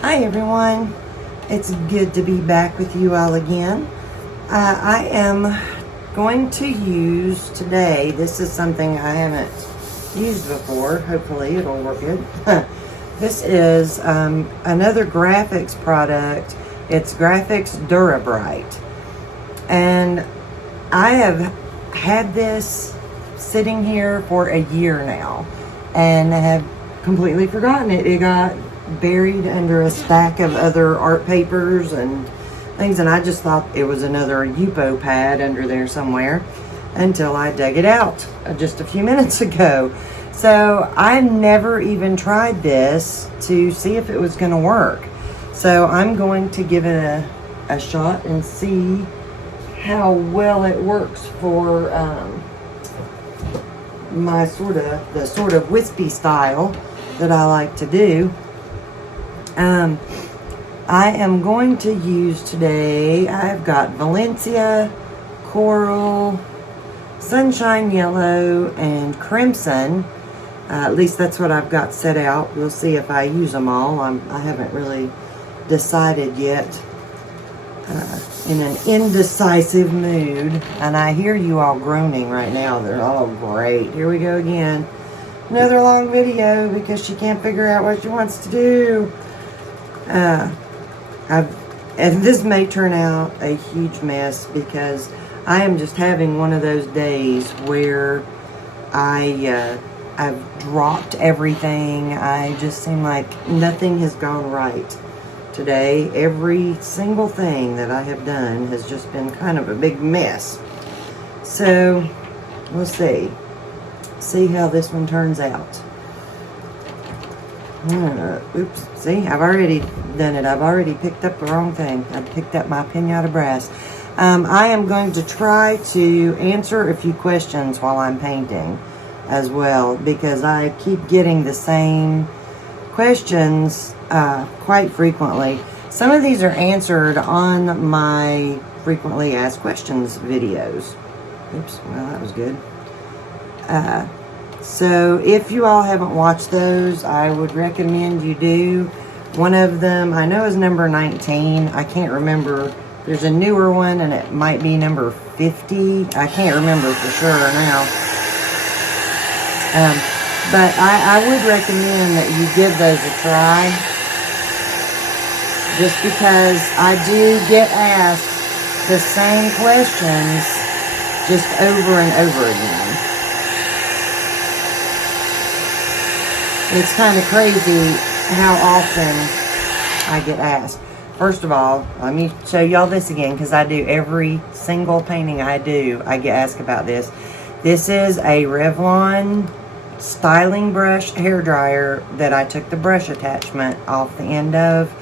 Hi everyone, it's good to be back with you all again. I am going to use today, this is something I haven't used before, hopefully it'll work good. This is another graphics product. It's Grafix Durabright, and I have had this sitting here for a year now and have completely forgotten it. It got buried under a stack of other art papers and things, and I just thought it was another Yupo pad under there somewhere until I dug it out just a few minutes ago. So I never even tried this to see if it was going to work. So I'm going to give it a shot and see how well it works for my sort of wispy style that I like to do. I am going to use today, I've got Valencia, Coral, Sunshine Yellow, and Crimson. At least that's what I've got set out. We'll see if I use them all. I haven't really decided yet. In an indecisive mood. And I hear you all groaning right now. They're all great. Here we go again. Another long video because she can't figure out what she wants to do. And this may turn out a huge mess because I am just having one of those days where I've dropped everything. I just seem like nothing has gone right today. Every single thing that I have done has just been kind of a big mess. So we'll see how this one turns out. Oops, see, I've already done it. I've already picked up the wrong thing. I picked up my pinata brass. I am going to try to answer a few questions while I'm painting as well, because I keep getting the same questions quite frequently. Some of these are answered on my frequently asked questions videos. Oops, well that was good. So if you all haven't watched those, I would recommend you do. One of them I know is number 19. I can't remember. There's a newer one and it might be number 50. I can't remember for sure now. But I would recommend that you give those a try. Just because I do get asked the same questions just over and over again. It's kind of crazy how often I get asked. First of all, let me show y'all this again, because I do every single painting I do, I get asked about this. This is a Revlon styling brush hairdryer that I took the brush attachment off the end of.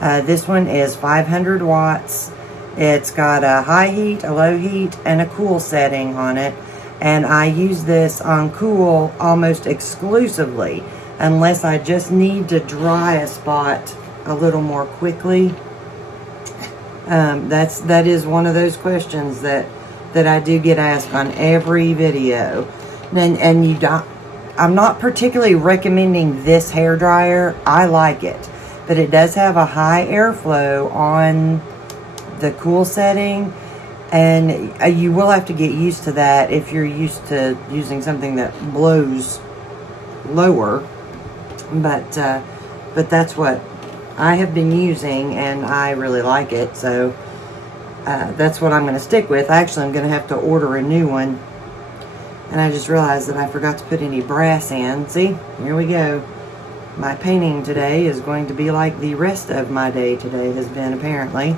This one is 500 watts. It's got a high heat, a low heat, and a cool setting on it. And I use this on cool almost exclusively, unless I just need to dry a spot a little more quickly. That is one of those questions that I do get asked on every video. And you don't, I'm not particularly recommending this hairdryer. I like it, but it does have a high airflow on the cool setting, and you will have to get used to that if you're used to using something that blows lower. But that's what I have been using, and I really like it. So that's what I'm going to stick with. Actually, I'm going to have to order a new one. And I just realized that I forgot to put any brass in. See, here we go. My painting today is going to be like the rest of my day today has been, apparently.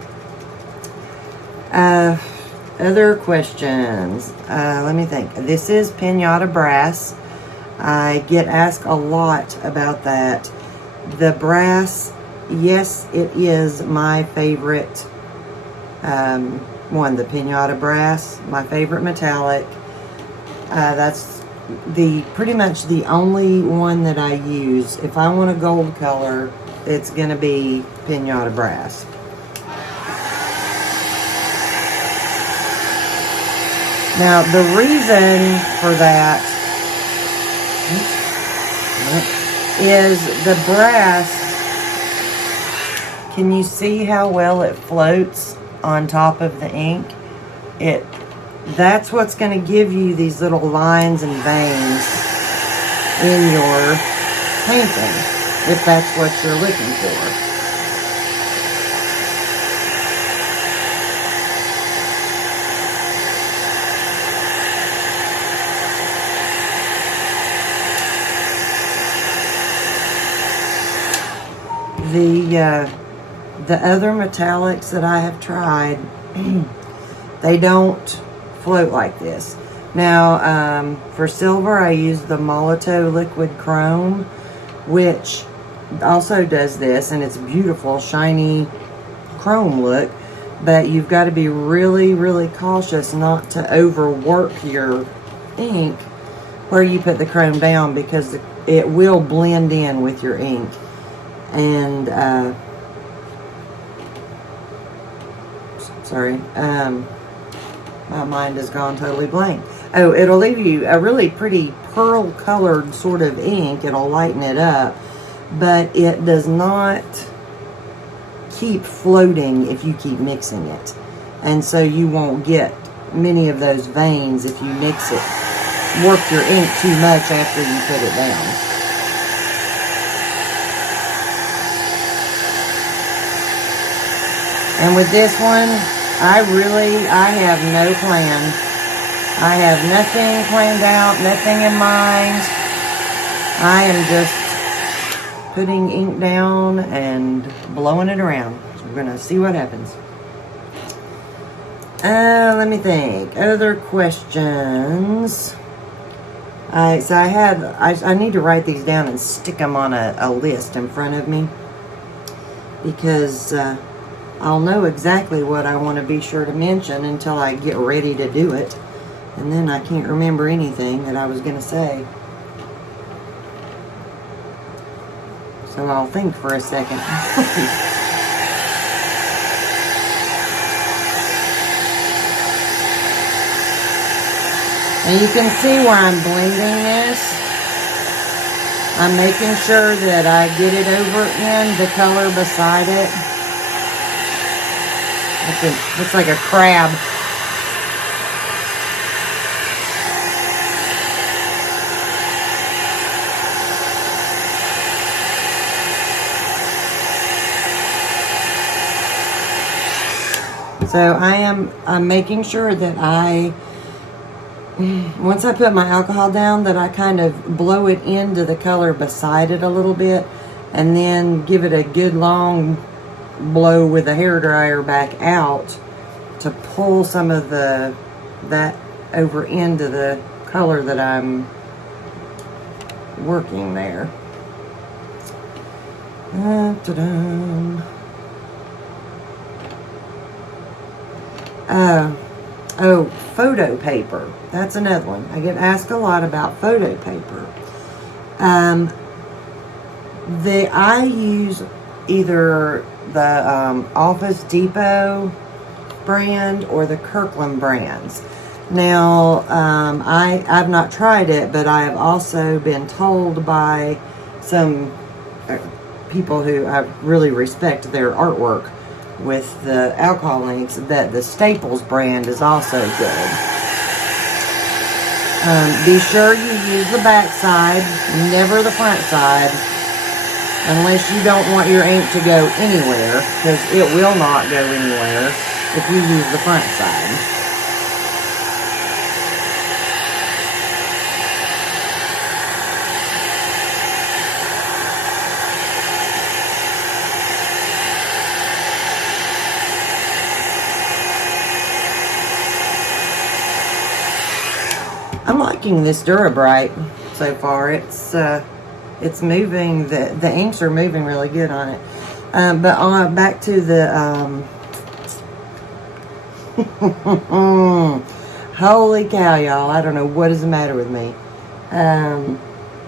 Other questions. Let me think. This is pinata brass. I get asked a lot about that. The brass, yes, it is my favorite one, the pinata brass, my favorite metallic. That's pretty much the only one that I use. If I want a gold color, it's going to be pinata brass. Now, the reason for that is the brass Can you see how well it floats on top of the ink? That's what's going to give you these little lines and veins in your painting, if that's what you're looking for. The other metallics that I have tried, they don't float like this. Now, for silver, I use the Molotow Liquid Chrome, which also does this, and it's beautiful, shiny chrome look. But you've got to be really, really cautious not to overwork your ink where you put the chrome down, because it will blend in with your ink. And sorry, my mind has gone totally blank. Oh, it'll leave you a really pretty pearl colored sort of ink. It'll lighten it up, but it does not keep floating if you keep mixing it. And so you won't get many of those veins if you mix it, work your ink too much after you put it down. And with this one, I have no plan. I have nothing planned out, nothing in mind. I am just putting ink down and blowing it around. So we're going to see what happens. Let me think. Other questions. So I need to write these down and stick them on a list in front of me, because I'll know exactly what I want to be sure to mention until I get ready to do it. And then I can't remember anything that I was going to say. So I'll think for a second. And you can see where I'm blending this. I'm making sure that I get it over in the color beside it. Looks like a crab. So I'm making sure that once I put my alcohol down, that I kind of blow it into the color beside it a little bit, and then give it a good long blow with a hairdryer back out to pull some of that over into the color that I'm working there. Oh, photo paper. That's another one. I get asked a lot about photo paper. I use either the Office Depot brand or the Kirkland brands. Now, I've not tried it, but I have also been told by some people who I really respect their artwork with the alcohol inks, that the Staples brand is also good. Be sure you use the back side, never the front side, unless you don't want your ink to go anywhere, because it will not go anywhere if you use the front side. I'm liking this Durabright so far. It's moving. The inks are moving really good on it. But back to the holy cow, y'all! I don't know what is the matter with me.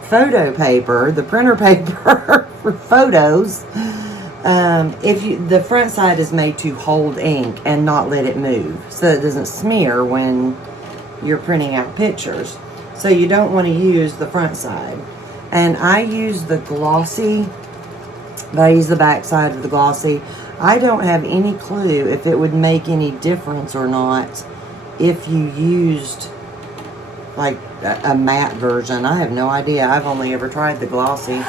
Photo paper, the printer paper for photos. The front side is made to hold ink and not let it move, so it doesn't smear when you're printing out pictures. So you don't want to use the front side. And I use the glossy, but I use the back side of the glossy. I don't have any clue if it would make any difference or not if you used like a matte version. I have no idea. I've only ever tried the glossy.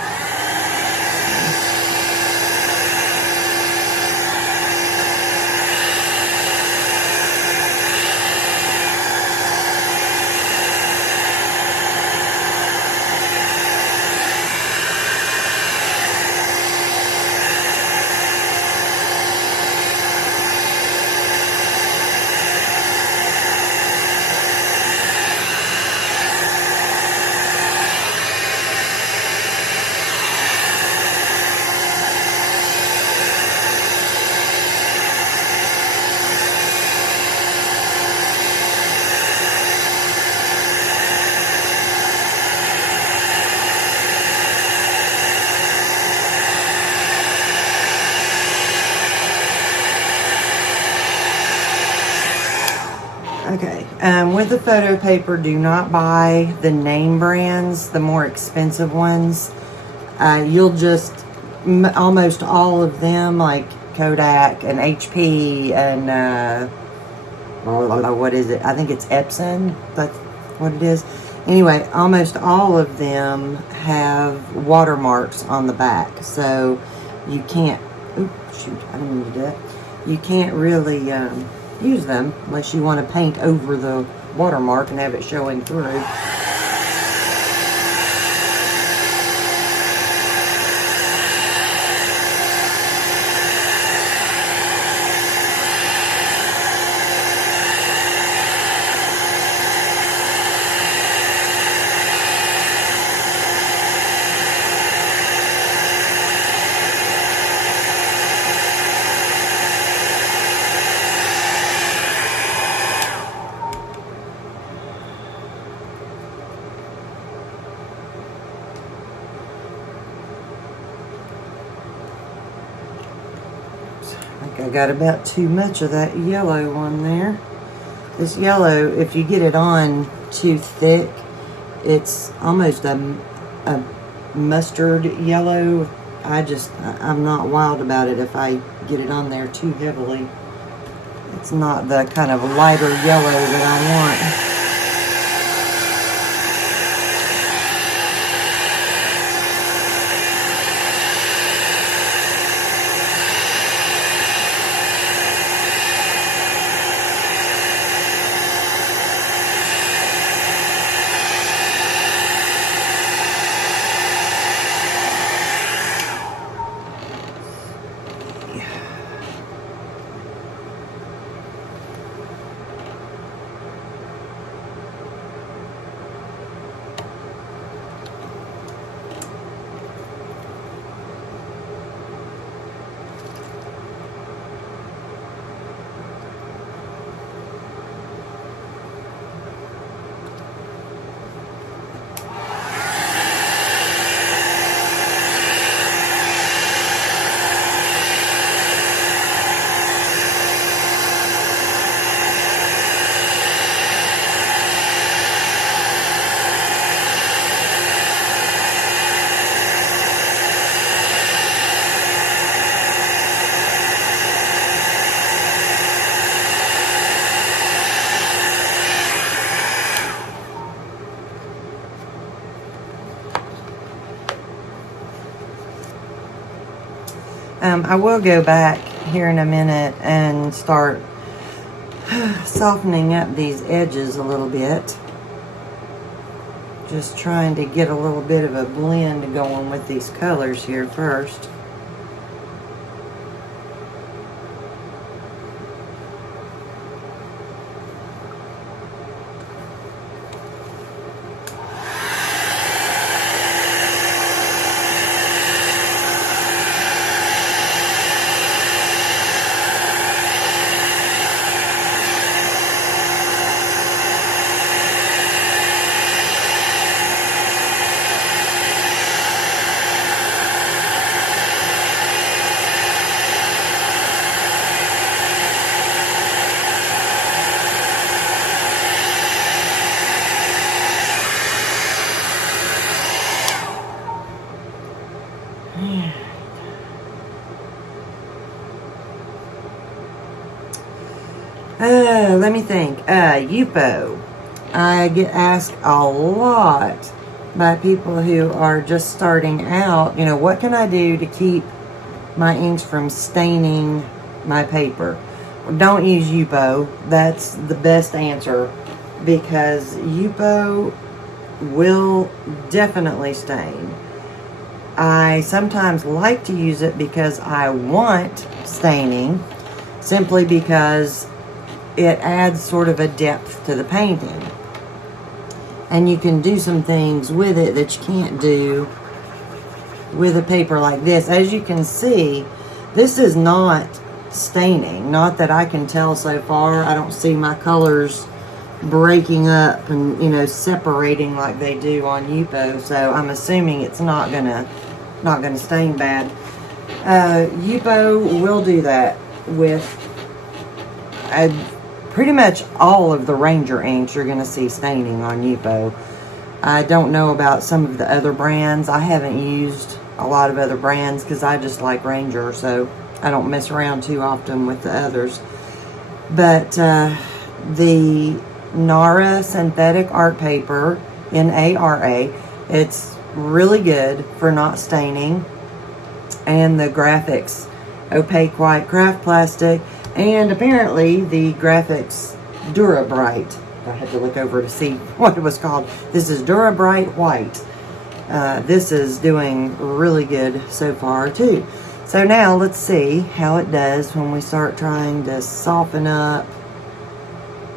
Okay, with the photo paper, do not buy the name brands, the more expensive ones. You'll just, almost all of them, like Kodak and HP and, what is it? I think it's Epson, that's what it is. Anyway, almost all of them have watermarks on the back, so you can't, oops, shoot, I didn't mean to do that. You can't really, use them unless you want to paint over the watermark and have it showing through. I got about too much of that yellow on there. This yellow, if you get it on too thick, it's almost a mustard yellow. I'm not wild about it if I get it on there too heavily. It's not the kind of lighter yellow that I want. I will go back here in a minute and start softening up these edges a little bit. Just trying to get a little bit of a blend going with these colors here first. Let me think. Yupo. I get asked a lot by people who are just starting out, you know, what can I do to keep my inks from staining my paper? Well, don't use Yupo. That's the best answer, because Yupo will definitely stain. I sometimes like to use it because I want staining, simply because it adds sort of a depth to the painting. And you can do some things with it that you can't do with a paper like this. As you can see, this is not staining. Not that I can tell so far. I don't see my colors breaking up and, you know, separating like they do on Yupo. So I'm assuming it's not gonna stain bad. Yupo will do that with pretty much all of the Ranger inks. You're going to see staining on Yupo. I don't know about some of the other brands. I haven't used a lot of other brands because I just like Ranger, so I don't mess around too often with the others. But the Nara synthetic art paper, N-A-R-A, it's really good for not staining. And the Grafix opaque white craft plastic, and apparently the Grafix Durabright. I had to look over to see what it was called. This is Durabright White. This is doing really good so far too. So now let's see how it does when we start trying to soften up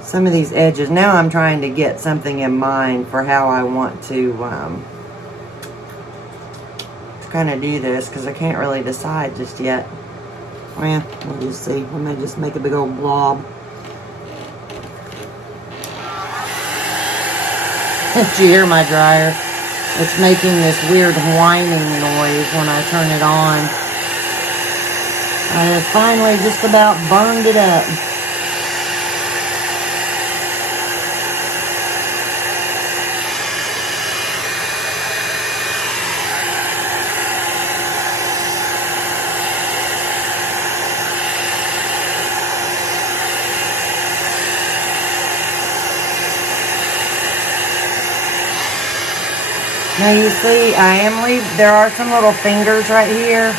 some of these edges. Now I'm trying to get something in mind for how I want to kind of do this, because I can't really decide just yet. Well, we'll just see. I may just make a big old blob. Did you hear my dryer? It's making this weird whining noise when I turn it on. I have finally just about burned it up. Now you see, there are some little fingers right here,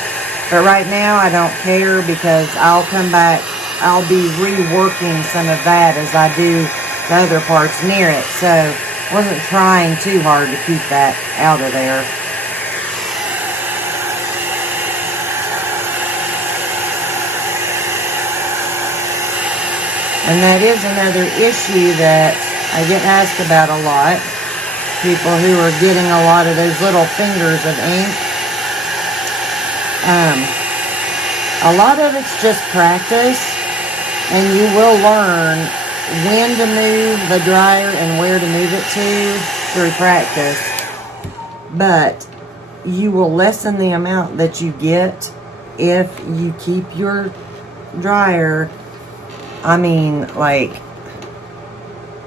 but right now I don't care, because I'll come back, I'll be reworking some of that as I do the other parts near it, so I wasn't trying too hard to keep that out of there. And that is another issue that I get asked about a lot. People who are getting a lot of those little fingers of ink. A lot of it's just practice, and you will learn when to move the dryer and where to move it to through practice. But you will lessen the amount that you get if you keep your dryer, I mean, like,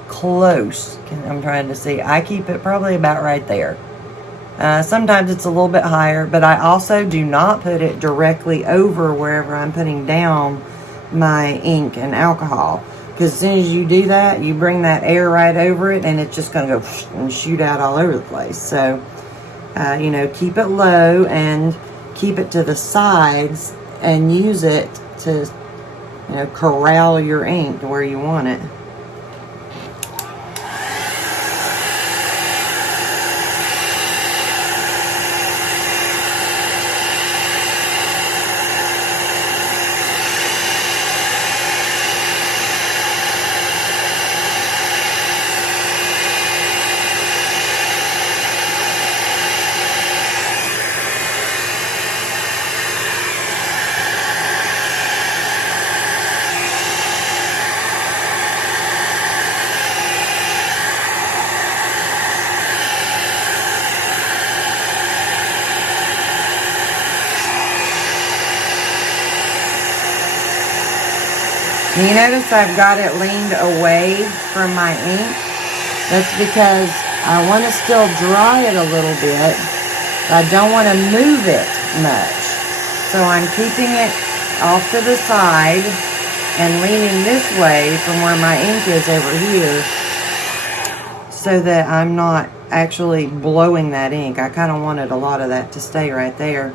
close. I'm trying to see. I keep it probably about right there. Sometimes it's a little bit higher, but I also do not put it directly over wherever I'm putting down my ink and alcohol, because as soon as you do that, you bring that air right over it, and it's just going to go and shoot out all over the place. So, you know, keep it low and keep it to the sides, and use it to, you know, corral your ink to where you want it. You notice I've got it leaned away from my ink. That's because I want to still dry it a little bit. I don't want to move it much. So I'm keeping it off to the side and leaning this way from where my ink is over here so that I'm not actually blowing that ink. I kind of wanted a lot of that to stay right there.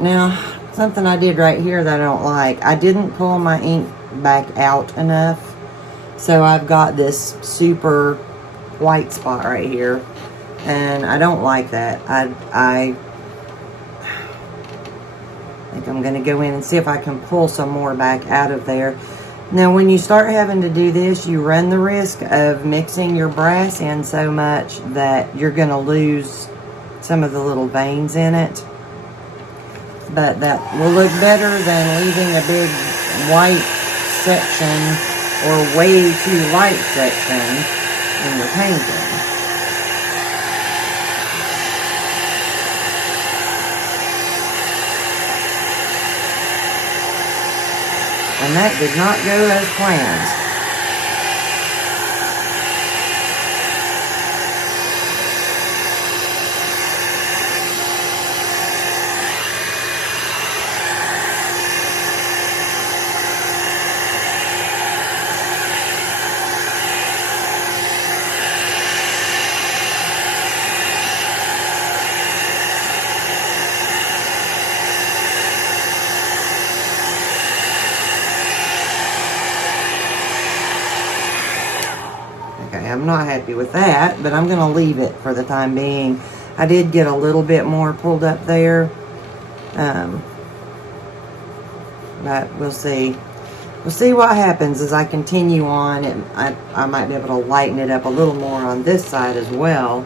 Now, something I did right here that I don't like, I didn't pull my ink back out enough, so I've got this super white spot right here, and I don't like that. I think I'm going to go in and see if I can pull some more back out of there. Now, when you start having to do this, you run the risk of mixing your brass in so much that you're going to lose some of the little veins in it. But that will look better than leaving a big white section or way too light section in your painting. And that did not go as planned. I'm not happy with that, but I'm going to leave it for the time being. I did get a little bit more pulled up there, but we'll see. We'll see what happens as I continue on, and I might be able to lighten it up a little more on this side as well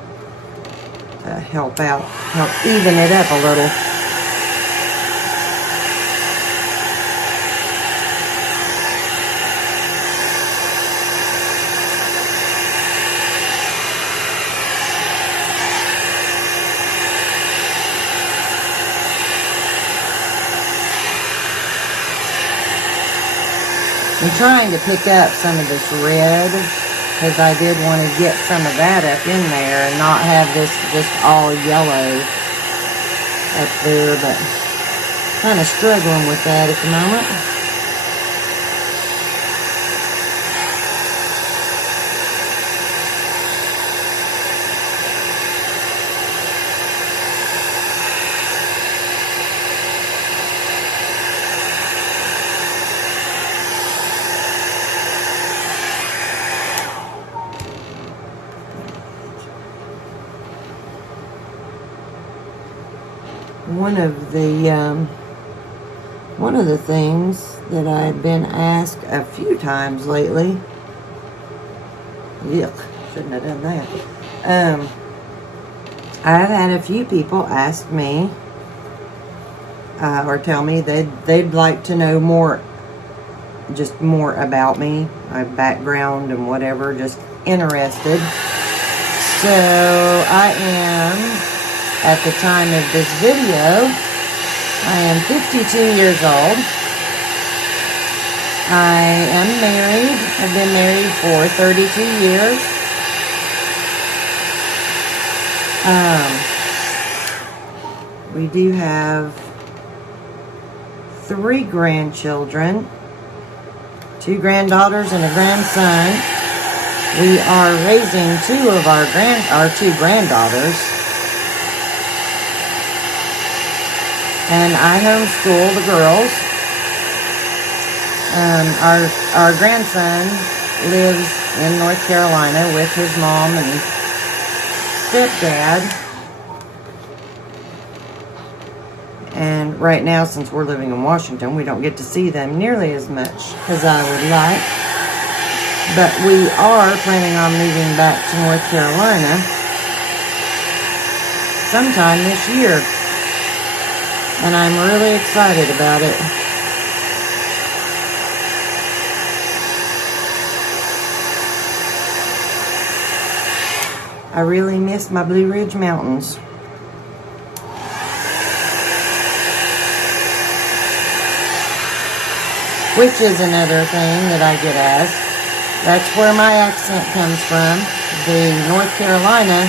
to help even it up a little. I'm trying to pick up some of this red because I did want to get some of that up in there and not have this just all yellow up there, but kind of struggling with that at the moment. One of the things that I've been asked a few times lately, yuck, shouldn't have done that. I've had a few people ask me or tell me they'd like to know more about me, my background and whatever, just interested. So I am, at the time of this video, I am 52 years old. I am married. I've been married for 32 years. We do have 3 grandchildren, 2 granddaughters and a grandson. We are raising 2 of our 2 granddaughters. And I homeschool the girls. Our grandson lives in North Carolina with his mom and stepdad. And right now, since we're living in Washington, we don't get to see them nearly as much as I would like. But we are planning on moving back to North Carolina sometime this year. And I'm really excited about it. I really miss my Blue Ridge Mountains. Which is another thing that I get asked. That's where my accent comes from. The North Carolina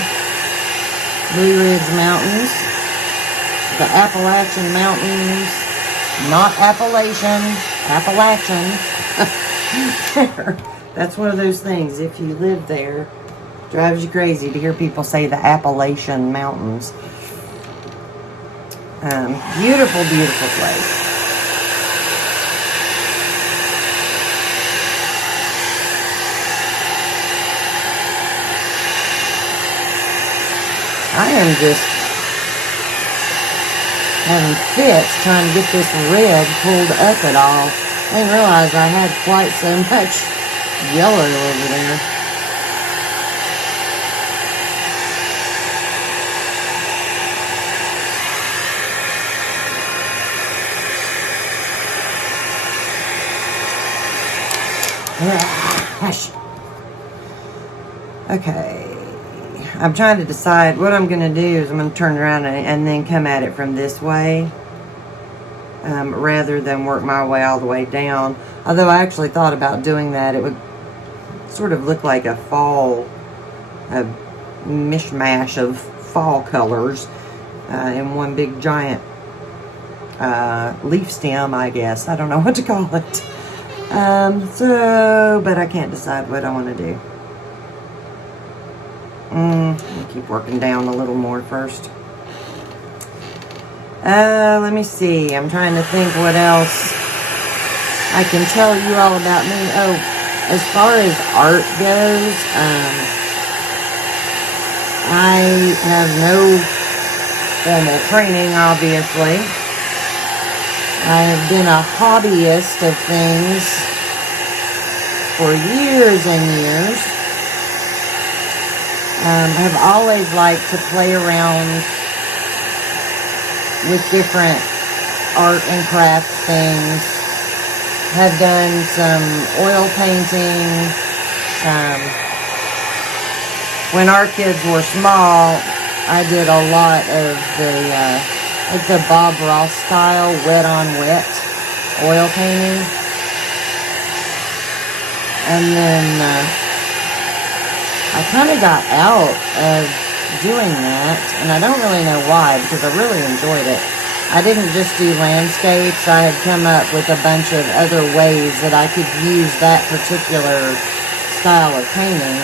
Blue Ridge Mountains. The Appalachian Mountains. Not Appalachian. Appalachian. That's one of those things. If you live there, drives you crazy to hear people say the Appalachian Mountains. Beautiful, beautiful place. I am just having fits trying to get this red pulled up at all. I didn't realize I had quite so much yellow over there. Hush. Okay. I'm trying to decide what I'm going to do is I'm going to turn around and then come at it from this way. Rather than work my way all the way down. Although I actually thought about doing that. It would sort of look like a fall, a mishmash of fall colors in one big giant leaf stem, I guess. I don't know what to call it. But I can't decide what I want to do. I'll keep working down a little more first. Let me see. I'm trying to think what else I can tell you all about me. Oh, as far as art goes, I have no formal training, obviously. I have been a hobbyist of things for years and years. I've always liked to play around with different art and craft things. Have done some oil painting. When our kids were small, I did a lot of it's a Bob Ross style wet on wet oil painting. And then I kind of got out of doing that, and I don't really know why, because I really enjoyed it. I didn't just do landscapes. I had come up with a bunch of other ways that I could use that particular style of painting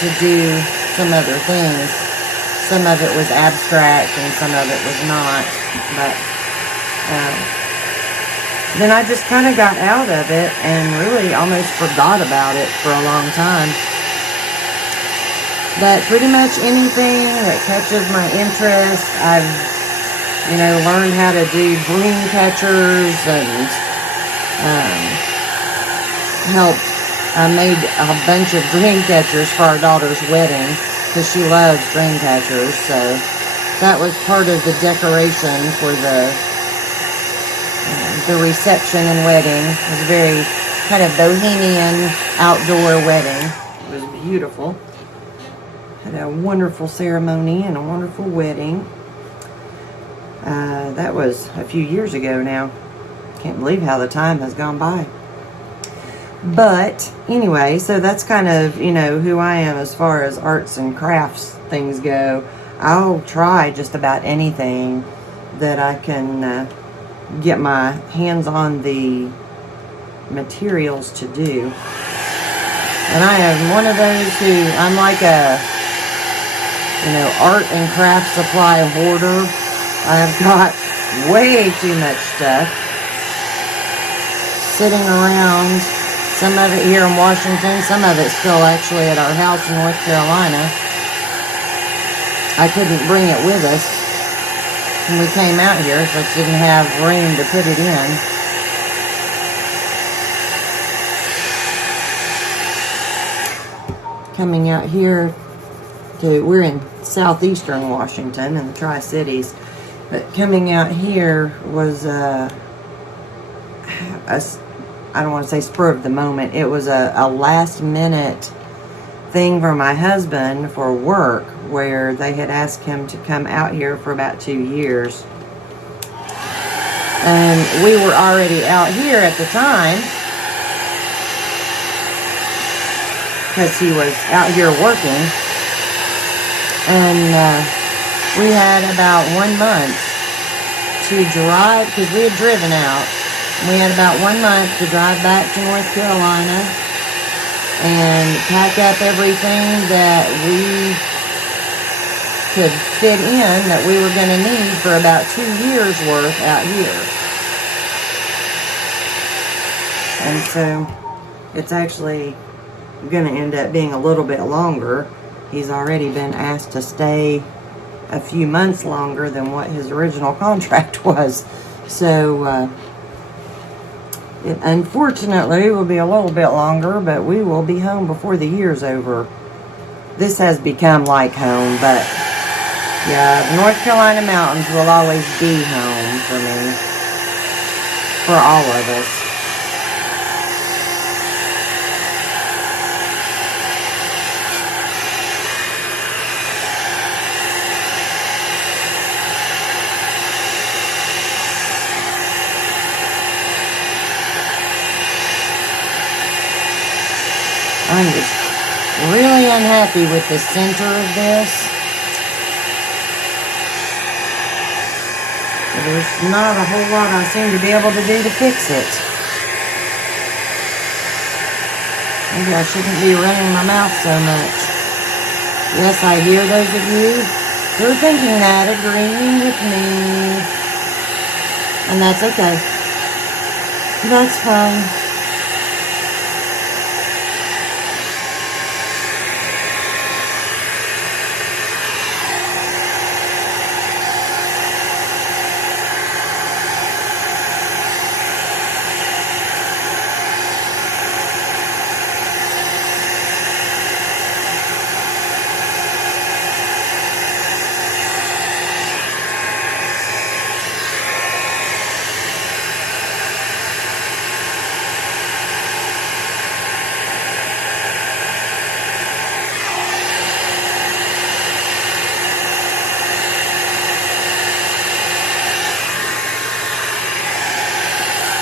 to do some other things. Some of it was abstract, and some of it was not, but then I just kind of got out of it and really almost forgot about it for a long time. But pretty much anything that catches my interest, I've, learned how to do dream catchers and I made a bunch of dream catchers for our daughter's wedding because she loves dream catchers. So that was part of the decoration for the reception and wedding. It was a very kind of bohemian outdoor wedding. It was beautiful. Had a wonderful ceremony and a wonderful wedding. That was a few years ago now. Can't believe how the time has gone by. But anyway, so that's kind of, who I am as far as arts and crafts things go. I'll try just about anything that I can get my hands on the materials to do. And I am one of those who, I'm like a art and craft supply hoarder. I've got way too much stuff sitting around. Some of it here in Washington, some of it still actually at our house in North Carolina. I couldn't bring it with us when we came out here, so I didn't have room to put it in. coming out here we're in southeastern Washington in the Tri-Cities, but coming out here was I don't want to say spur of the moment. It was a last minute thing for my husband for work, where they had asked him to come out here for about 2 years. And we were already out here at the time, because he was out here working. And we had about 1 month to drive, because we had driven out. We had about 1 month to drive back to North Carolina and pack up everything that we could fit in that we were going to need for about 2 years worth out here. And so it's actually going to end up being a little bit longer. He's already been asked to stay a few months longer than what his original contract was. So it unfortunately will be a little bit longer, but we will be home before the year's over. This has become like home, but yeah, the North Carolina mountains will always be home for me, for all of us. I'm just really unhappy with the center of this. There's not a whole lot I seem to be able to do to fix it. Maybe I shouldn't be running my mouth so much. Yes, I hear those of you who are thinking that, agreeing with me. And that's okay. That's fine.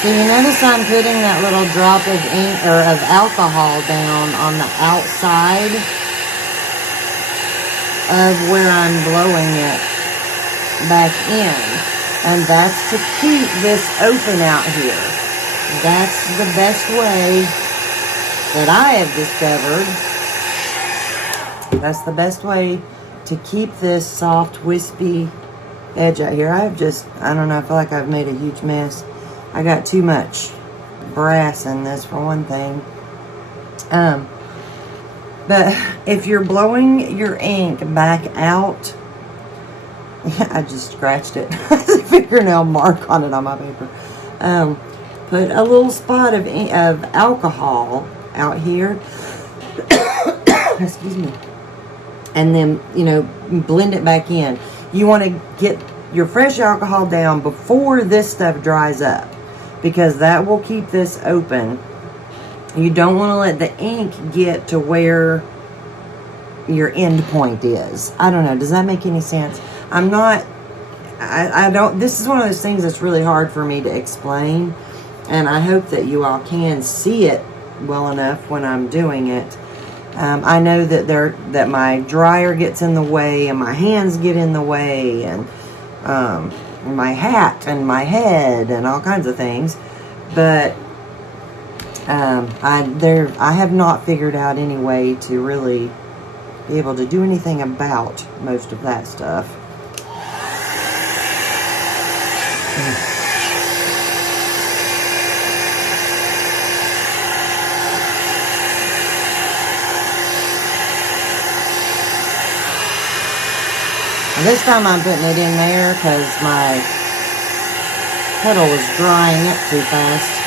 So you notice I'm putting that little drop of ink or of alcohol down on the outside of where I'm blowing it back in. And that's to keep this open out here. That's the best way that I have discovered. That's the best way to keep this soft, wispy edge out here. I don't know, I feel like I've made a huge mess. I got too much brass in this for one thing. But if you're blowing your ink back out, I just scratched it. There's a fingernail mark on it on my paper. Put a little spot of alcohol out here. Excuse me. And then, blend it back in. You want to get your fresh alcohol down before this stuff dries up, because that will keep this open. You don't want to let the ink get to where your end point is. I don't know. Does that make any sense? This is one of those things that's really hard for me to explain, and I hope that you all can see it well enough when I'm doing it. I know that my dryer gets in the way, and my hands get in the way, and my hat and my head and all kinds of things, but I have not figured out any way to really be able to do anything about most of that stuff. This time I'm putting it in there because my kettle was drying up too fast.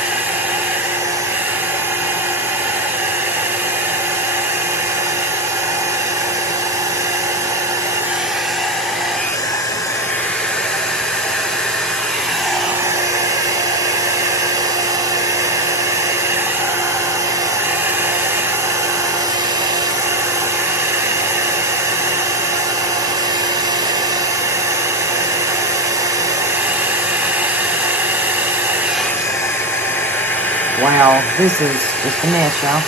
Wow, this is just a mess, y'all.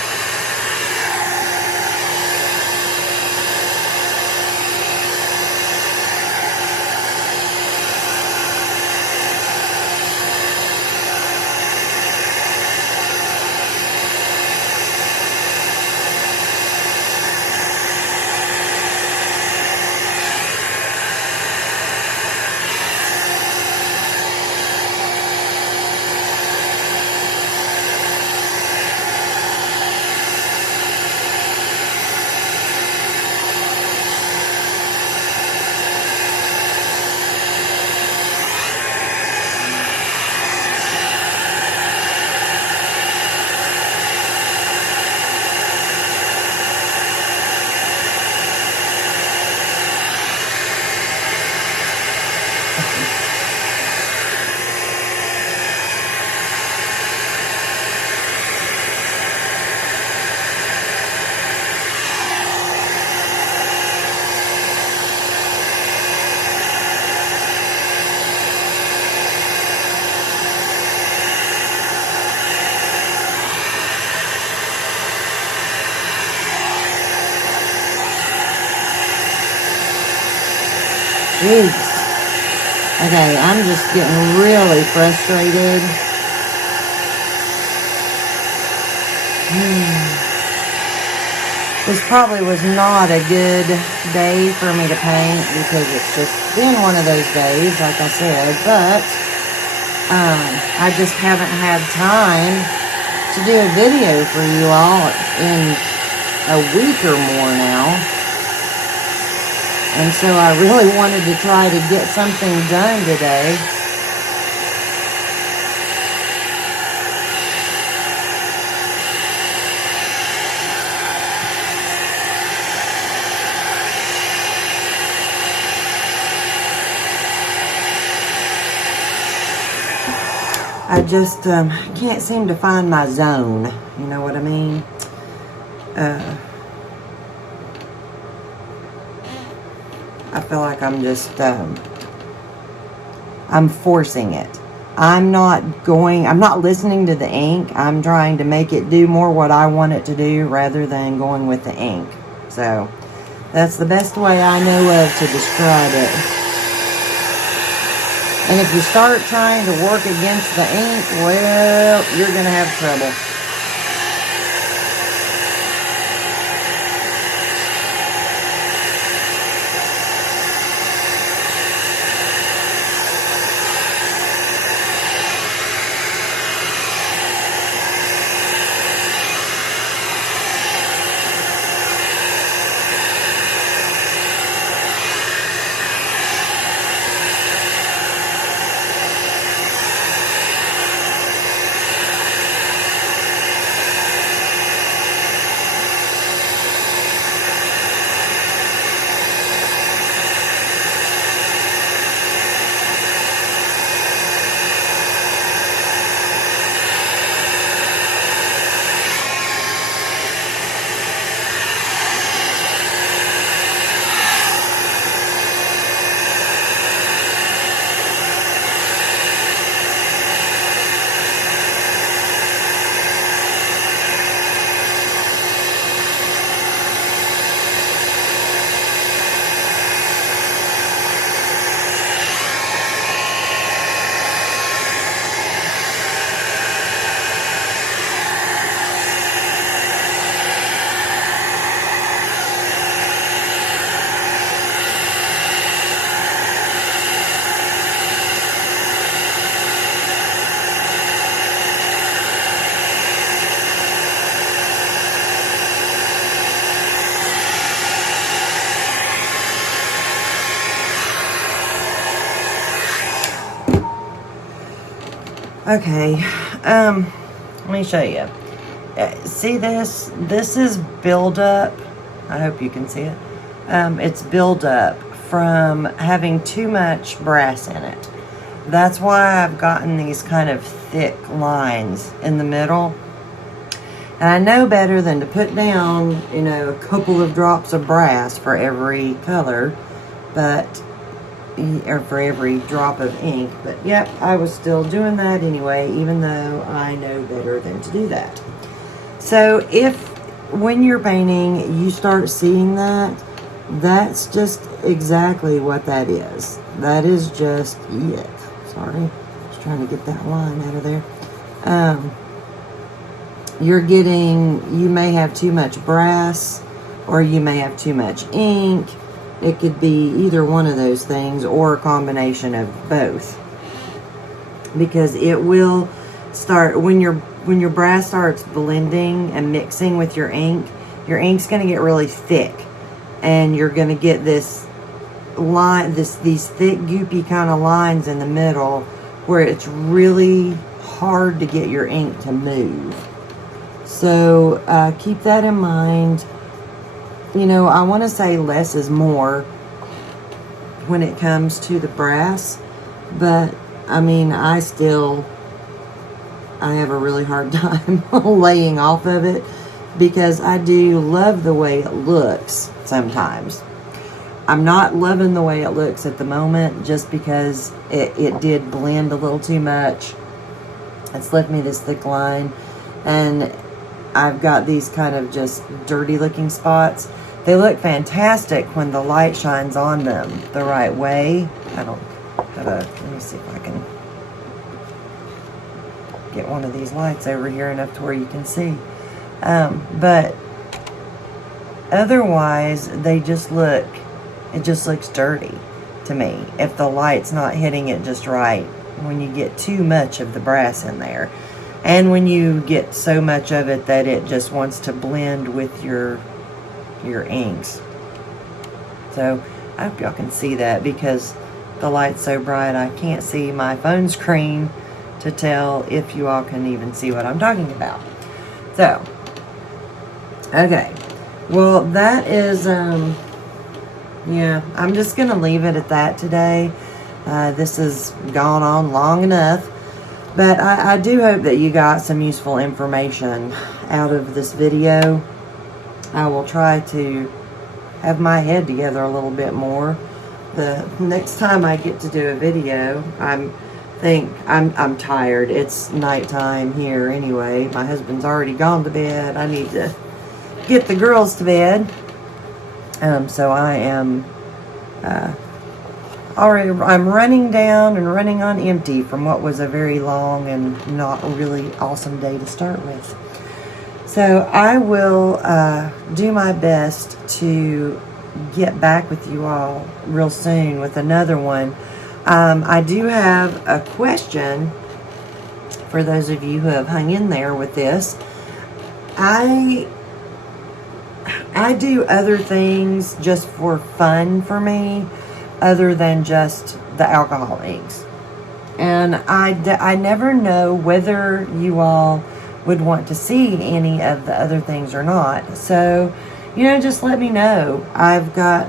Jeez. Okay, I'm just getting really frustrated. This probably was not a good day for me to paint because it's just been one of those days, like I said, but I just haven't had time to do a video for you all in a week or more now. And so I really wanted to try to get something done today. I just can't seem to find my zone. You know what I mean? I feel like I'm just, I'm forcing it. I'm not listening to the ink. I'm trying to make it do more what I want it to do rather than going with the ink. So, that's the best way I know of to describe it. And if you start trying to work against the ink, well, you're going to have trouble. Okay, let me show you. See this? This is buildup. I hope you can see it. It's buildup from having too much brass in it. That's why I've gotten these kind of thick lines in the middle. And I know better than to put down, you know, a couple of drops of brass for every color. But, or for every drop of ink. But yep, I was still doing that anyway, even though I know better than to do that. So if when you're painting you start seeing that, that's just exactly what that is. That is just it. Sorry, just trying to get that line out of there. You may have too much brass, or you may have too much ink. It could be either one of those things, or a combination of both. Because it will start, when your brass starts blending and mixing with your ink's going to get really thick. And you're going to get this line, these thick, goopy kind of lines in the middle where it's really hard to get your ink to move. So keep that in mind. You know, I want to say less is more when it comes to the brass, but I mean, I have a really hard time laying off of it, because I do love the way it looks sometimes. I'm not loving the way it looks at the moment, just because it did blend a little too much. It's left me this thick line, and I've got these kind of just dirty looking spots. They look fantastic when the light shines on them the right way. Let me see if I can get one of these lights over here enough to where you can see. But otherwise, it just looks dirty to me if the light's not hitting it just right, when you get too much of the brass in there, and when you get so much of it that it just wants to blend with your inks. So I hope y'all can see that, because the light's so bright I can't see my phone screen to tell if you all can even see what I'm talking about. So okay, well, that is yeah, I'm just gonna leave it at that today. This has gone on long enough, but I do hope that you got some useful information out of this video. I will try to have my head together a little bit more the next time I get to do a video. I'm tired. It's nighttime here anyway. My husband's already gone to bed. I need to get the girls to bed. So I am I'm running down and running on empty from what was a very long and not really awesome day to start with. So I will do my best to get back with you all real soon with another one. I do have a question for those of you who have hung in there with this. I do other things just for fun for me, other than just the alcohol inks. And I never know whether you all would want to see any of the other things or not. So, you know, just let me know.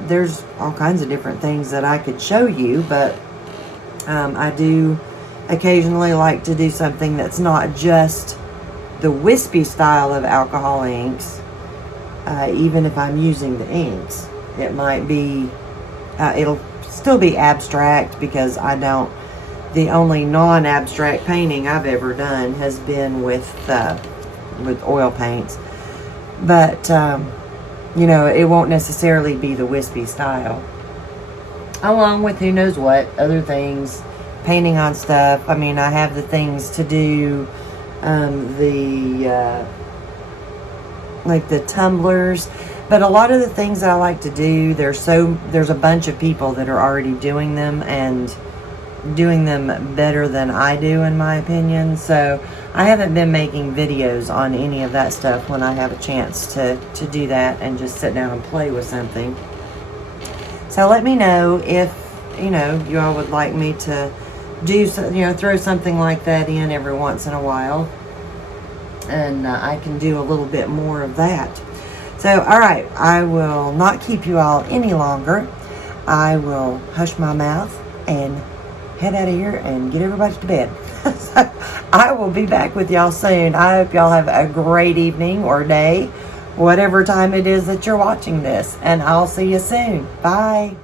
There's all kinds of different things that I could show you, but I do occasionally like to do something that's not just the wispy style of alcohol inks. Even if I'm using the inks, it might be, it'll still be abstract, because the only non-abstract painting I've ever done has been with oil paints. But, you know, it won't necessarily be the wispy style. Along with who knows what other things, painting on stuff. I mean, I have the things to do, like the tumblers. But a lot of the things that I like to do, there's a bunch of people that are already doing them, and doing them better than I do, in my opinion. So I haven't been making videos on any of that stuff when I have a chance to do that and just sit down and play with something. So let me know if, you know, you all would like me to do, throw something like that in every once in a while. And I can do a little bit more of that. So, alright, I will not keep you all any longer. I will hush my mouth and head out of here and get everybody to bed. So, I will be back with y'all soon. I hope y'all have a great evening or day, whatever time it is that you're watching this. And I'll see you soon. Bye.